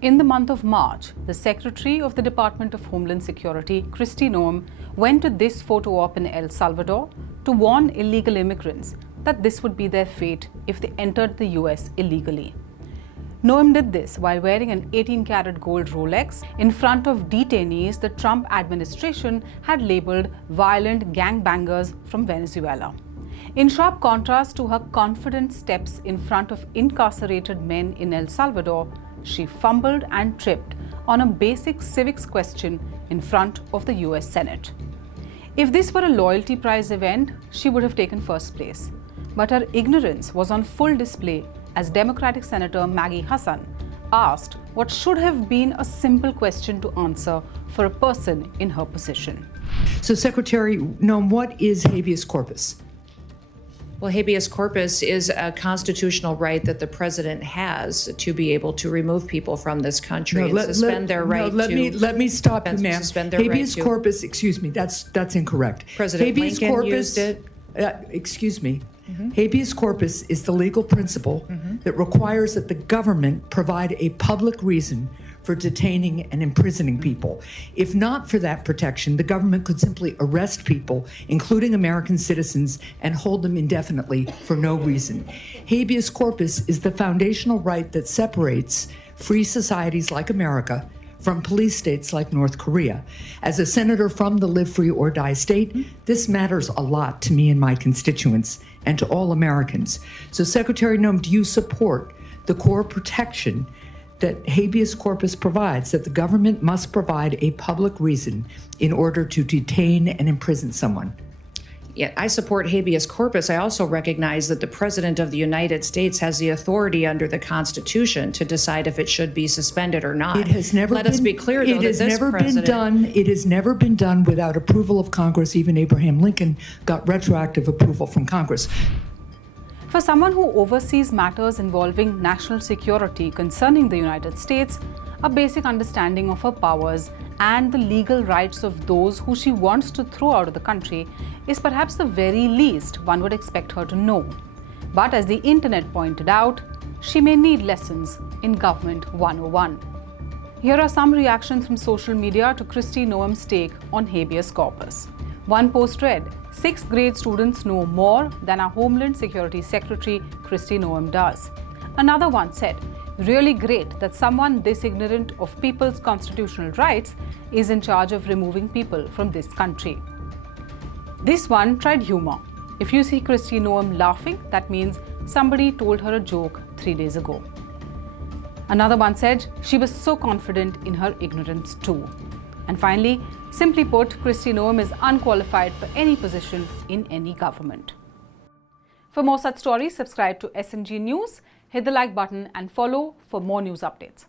In the month of March, the Secretary of the Department of Homeland Security, Kristi Noem, went to this photo op in El Salvador to warn illegal immigrants that this would be their fate if they entered the US illegally. Noem did this while wearing an 18-karat gold Rolex in front of detainees the Trump administration had labeled violent gangbangers from Venezuela. In sharp contrast to her confident steps in front of incarcerated men in El Salvador, she fumbled and tripped on a basic civics question in front of the US Senate. If this were a loyalty prize event, she would have taken first place. But her ignorance was on full display as Democratic Senator Maggie Hassan asked what should have been a simple question to answer for a person in her position. So, Secretary Noem, what is habeas corpus? Well, habeas corpus is a constitutional right that the president has to be able to remove people from this country and suspend their right to. Let me stop you, ma'am. Habeas right corpus, excuse me, that's incorrect. President habeas Lincoln corpus, used it. Excuse me. Habeas corpus is the legal principle that requires that the government provide a public reason for detaining and imprisoning people. If not for that protection, the government could simply arrest people, including American citizens, and hold them indefinitely for no reason. Habeas corpus is the foundational right that separates free societies like America from police states like North Korea. As a senator from the live free or die state, this matters a lot to me and my constituents and to all Americans. So, Secretary Noem, do you support the core protection that habeas corpus provides, that the government must provide a public reason in order to detain and imprison someone? Yeah, I support habeas corpus. I also recognize that the President of the United States has the authority under the Constitution to decide if it should be suspended or not. It has never Let us be clear, though, it has never been done. It has never been done without approval of Congress. Even Abraham Lincoln got retroactive approval from Congress. For someone who oversees matters involving national security concerning the United States, a basic understanding of her powers and the legal rights of those who she wants to throw out of the country is perhaps the very least one would expect her to know. But as the internet pointed out, she may need lessons in Government 101. Here are some reactions from social media to Kristi Noem's take on habeas corpus. One post read, 6th grade students know more than our Homeland Security Secretary Kristi Noem does. Another one said, really great that someone this ignorant of people's constitutional rights is in charge of removing people from this country. This one tried humor. If you see Kristi Noem laughing, that means somebody told her a joke 3 days ago. Another one said she was so confident in her ignorance too. And finally, simply put, Kristi Noem is unqualified for any position in any government. For more such stories, subscribe to SNG News, hit the like button and follow for more news updates.